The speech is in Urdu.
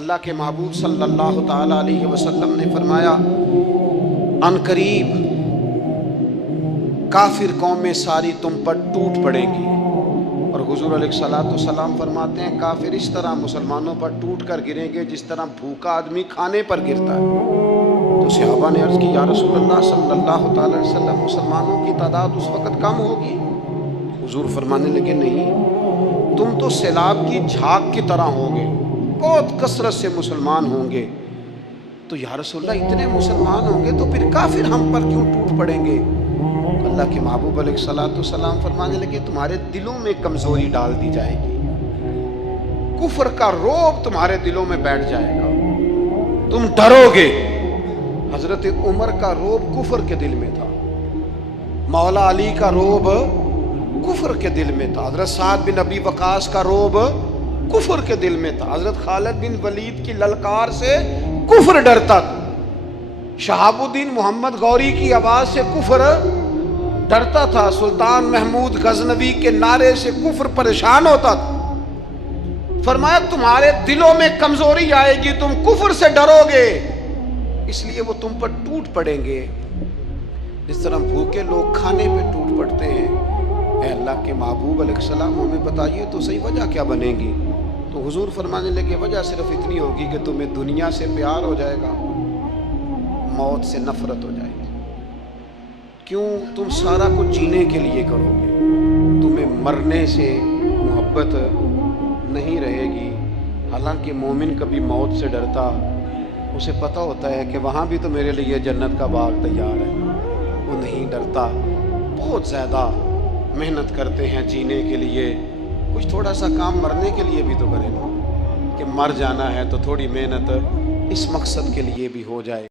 اللہ کے محبوب صلی اللہ تعالی علیہ وسلم نے فرمایا ان قریب کافر قومیں ساری تم پر ٹوٹ پڑیں گی، اور حضور علیہ الصلوۃ والسلام فرماتے ہیں کافر اس طرح مسلمانوں پر ٹوٹ کر گریں گے جس طرح بھوکا آدمی کھانے پر گرتا ہے۔ تو صحابہ نے عرض کی یا رسول اللہ صلی اللہ تعالی علیہ وسلم مسلمانوں کی تعداد اس وقت کم ہوگی؟ حضور فرمانے لگے نہیں، تم تو سیلاب کی جھاگ کی طرح ہوگے، بہت کثرت سے مسلمان ہوں گے۔ تو یا رسول اللہ اتنے مسلمان ہوں گے تو پھر کافر ہم پر کیوں ٹوٹ پڑیں گے؟ اللہ کے محبوب علیہ الصلوۃ والسلام فرمانے لگے تمہارے دلوں میں کمزوری ڈال دی جائے گی، کفر کا رعب تمہارے دلوں میں بیٹھ جائے گا، تم ڈرو گے۔ حضرت عمر کا رعب کفر کے دل میں تھا، مولا علی کا رعب کفر کے دل میں تھا، حضرت سعد بن ابی وقاص کا رعب کفر کے دل میں تھا، حضرت خالد بن ولید کی للکار سے کفر ڈرتا تھا، شہاب الدین محمد غوری کی آواز سے کفر ڈرتا تھا، سلطان محمود غزنوی کے نعرے سے کفر پریشان ہوتا تھا۔ فرمایا تمہارے دلوں میں کمزوری آئے گی، تم کفر سے ڈرو گے، اس لیے وہ تم پر ٹوٹ پڑیں گے جس طرح بھوکے لوگ کھانے پہ ٹوٹ پڑتے ہیں۔ اے اللہ کے محبوب علیہ السلام ہمیں بتائیے تو صحیح وجہ کیا بنے گی؟ تو حضور فرمانے لگے وجہ صرف اتنی ہوگی کہ تمہیں دنیا سے پیار ہو جائے گا، موت سے نفرت ہو جائے گی۔ کیوں؟ تم سارا کچھ جینے کے لیے کرو گے، تمہیں مرنے سے محبت نہیں رہے گی۔ حالانکہ مومن کبھی موت سے ڈرتا، اسے پتہ ہوتا ہے کہ وہاں بھی تو میرے لیے جنت کا باغ تیار ہے، وہ نہیں ڈرتا، بہت زیادہ محنت کرتے ہیں جینے کے لیے۔ کچھ تھوڑا سا کام مرنے کے لیے بھی تو کریں کہ مر جانا ہے تو تھوڑی محنت اس مقصد کے لیے بھی ہو جائے۔